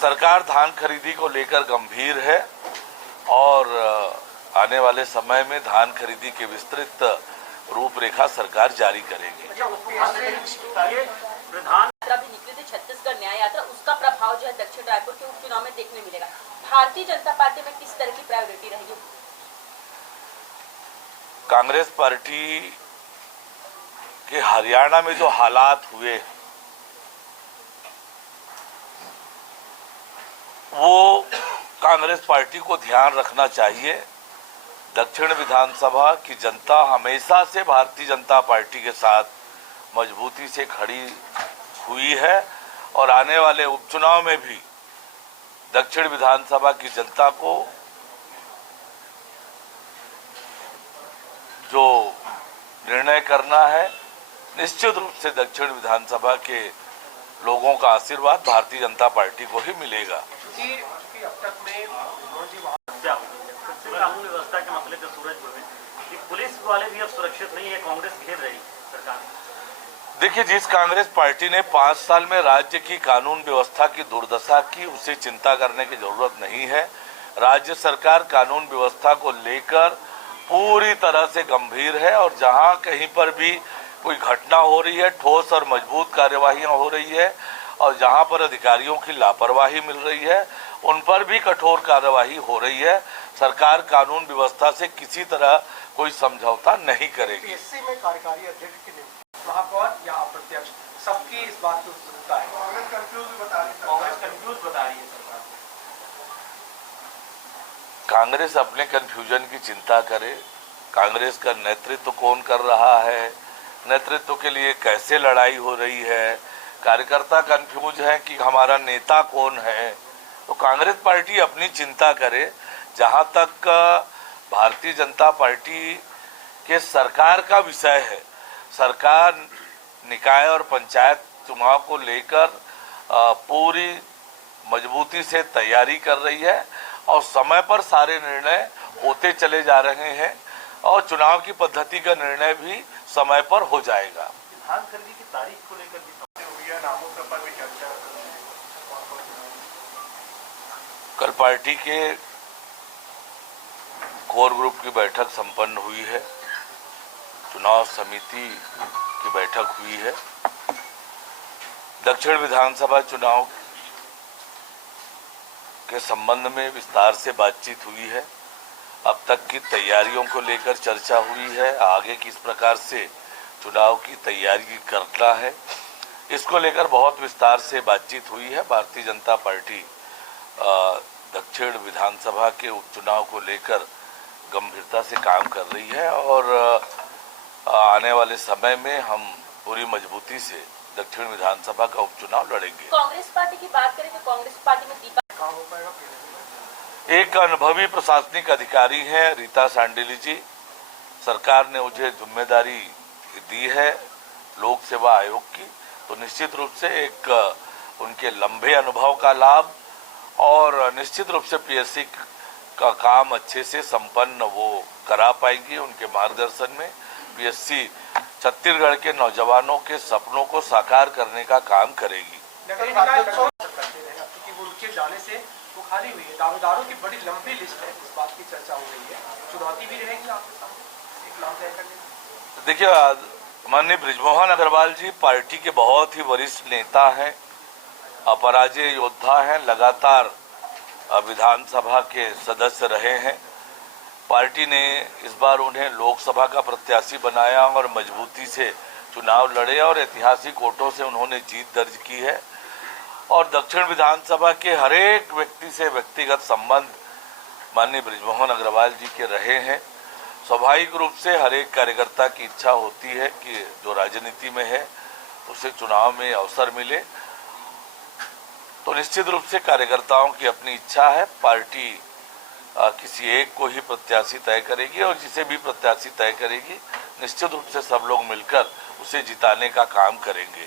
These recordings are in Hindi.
सरकार धान खरीदी को लेकर गंभीर है और आने वाले समय में धान खरीदी की विस्तृत रूपरेखा सरकार जारी करेगी। छत्तीसगढ़ न्याय यात्रा, उसका प्रभाव जो है दक्षिण रायपुर के उपचुनाव में देखने मिलेगा। भारतीय जनता पार्टी में किस तरह की प्रायोरिटी रहेगी? कांग्रेस पार्टी के हरियाणा में जो हालात हुए वो कांग्रेस पार्टी को ध्यान रखना चाहिए। दक्षिण विधानसभा की जनता हमेशा से भारतीय जनता पार्टी के साथ मजबूती से खड़ी हुई है और आने वाले उपचुनाव में भी दक्षिण विधानसभा की जनता को जो निर्णय करना है, निश्चित रूप से दक्षिण विधानसभा के लोगों का आशीर्वाद भारतीय जनता पार्टी को ही मिलेगा। अब तक में कानून व्यवस्था के मसले पे सूरजपुर में कि पुलिस वाले भी अब सुरक्षित नहीं है, कांग्रेस घेर रही सरकार। देखिए, जिस कांग्रेस पार्टी ने 5 साल में राज्य की कानून व्यवस्था की दुर्दशा की, उसे चिंता करने की जरूरत नहीं है। राज्य सरकार कानून व्यवस्था को लेकर पूरी तरह से गंभीर है और जहां कहीं पर भी कोई घटना हो रही है, ठोस और मजबूत कार्यवाहियां हो रही है और जहां पर अधिकारियों की लापरवाही मिल रही है, उन पर भी कठोर कार्यवाही हो रही है। सरकार कानून व्यवस्था से किसी तरह कोई समझौता नहीं करेगी। पीएससी में कार्यकारी अध्यक्ष की नियुक्ति, महापौर या अप्रत्यक्ष, सबकी इस बात की उत्सुकता है। कांग्रेस कंफ्यूज बता रही है सरकार। कांग्रेस अपने कंफ्यूजन की चिंता करे। कांग्रेस का नेतृत्व कौन कर रहा है, नेतृत्व के लिए कैसे लड़ाई हो रही है, कार्यकर्ता कंफ्यूज है कि हमारा नेता कौन है, तो कांग्रेस पार्टी अपनी चिंता करे। जहां तक भारतीय जनता पार्टी के सरकार का विषय है, सरकार निकाय और पंचायत चुनाव को लेकर पूरी मजबूती से तैयारी कर रही है और समय पर सारे निर्णय होते चले जा रहे हैं और चुनाव की पद्धति का निर्णय भी समय पर हो जाएगा। धान खरीदी की तारीख को लेकर भी हुई है, नामों पर भी चर्चा। कल पार्टी के कोर ग्रुप की बैठक संपन्न हुई है, चुनाव समिति की बैठक हुई है। दक्षिण विधानसभा चुनाव के संबंध में विस्तार से बातचीत हुई है। अब तक की तैयारियों को लेकर चर्चा हुई है, आगे किस प्रकार से चुनाव की तैयारी करना है, इसको लेकर बहुत विस्तार से बातचीत हुई है। भारतीय जनता पार्टी दक्षिण विधानसभा के उपचुनाव को लेकर गंभीरता से काम कर रही है और आने वाले समय में हम पूरी मजबूती से दक्षिण विधानसभा का उपचुनाव लड़ेंगे। कांग्रेस पार्टी की बात करें तो कांग्रेस पार्टी में दीपा हो पाएगा। एक अनुभवी प्रशासनिक अधिकारी हैं रीता सांडिली जी। सरकार ने मुझे जिम्मेदारी दी है लोक सेवा आयोग की, तो निश्चित रूप से एक उनके लंबे अनुभव का लाभ और निश्चित रूप से पीएससी का काम अच्छे से संपन्न वो करा पाएंगी। उनके मार्गदर्शन में पीएससी छत्तीसगढ़ के नौजवानों के सपनों को साकार करने का काम करेगी। जाने से वो खाली हुई है, दावेदारों की बड़ी लंबी लिस्ट है, इस बात की चर्चा हो रही है, चुनौती भी रहेगी आपके सामने एक नाम तय करने। देखिए, माननीय बृजमोहन अग्रवाल जी पार्टी के बहुत ही वरिष्ठ नेता हैं, अपराजय योद्धा हैं, लगातार विधानसभा के सदस्य रहे हैं। पार्टी ने इस बार उन्हें लोकसभा का प्रत्याशी बनाया और मजबूती से चुनाव लड़े और ऐतिहासिक वोटों से उन्होंने जीत दर्ज की है और दक्षिण विधानसभा के हरेक व्यक्ति से व्यक्तिगत संबंध माननीय बृजमोहन अग्रवाल जी के रहे हैं। स्वाभाविक रूप से हरेक कार्यकर्ता की इच्छा होती है कि जो राजनीति में है उसे चुनाव में अवसर मिले, तो निश्चित रूप से कार्यकर्ताओं की अपनी इच्छा है। पार्टी किसी एक को ही प्रत्याशी तय करेगी और जिसे भी प्रत्याशी तय करेगी निश्चित रूप से सब लोग मिलकर उसे जिताने का काम करेंगे।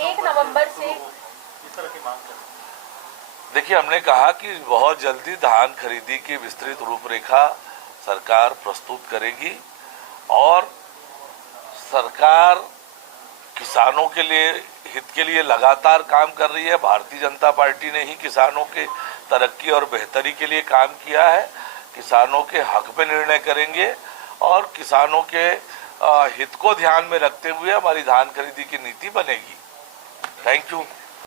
1 नवंबर से इस तरह की मांग करें। देखिए, हमने कहा कि बहुत जल्दी धान खरीदी की विस्तृत रूपरेखा सरकार प्रस्तुत करेगी और सरकार किसानों के लिए हित के लिए लगातार काम कर रही है। भारतीय जनता पार्टी ने ही किसानों के तरक्की और बेहतरी के लिए काम किया है। किसानों के हक में निर्णय करेंगे और किसानों के हित को ध्यान में रखते हुए हमारी धान खरीदी की नीति बनेगी। Thank you.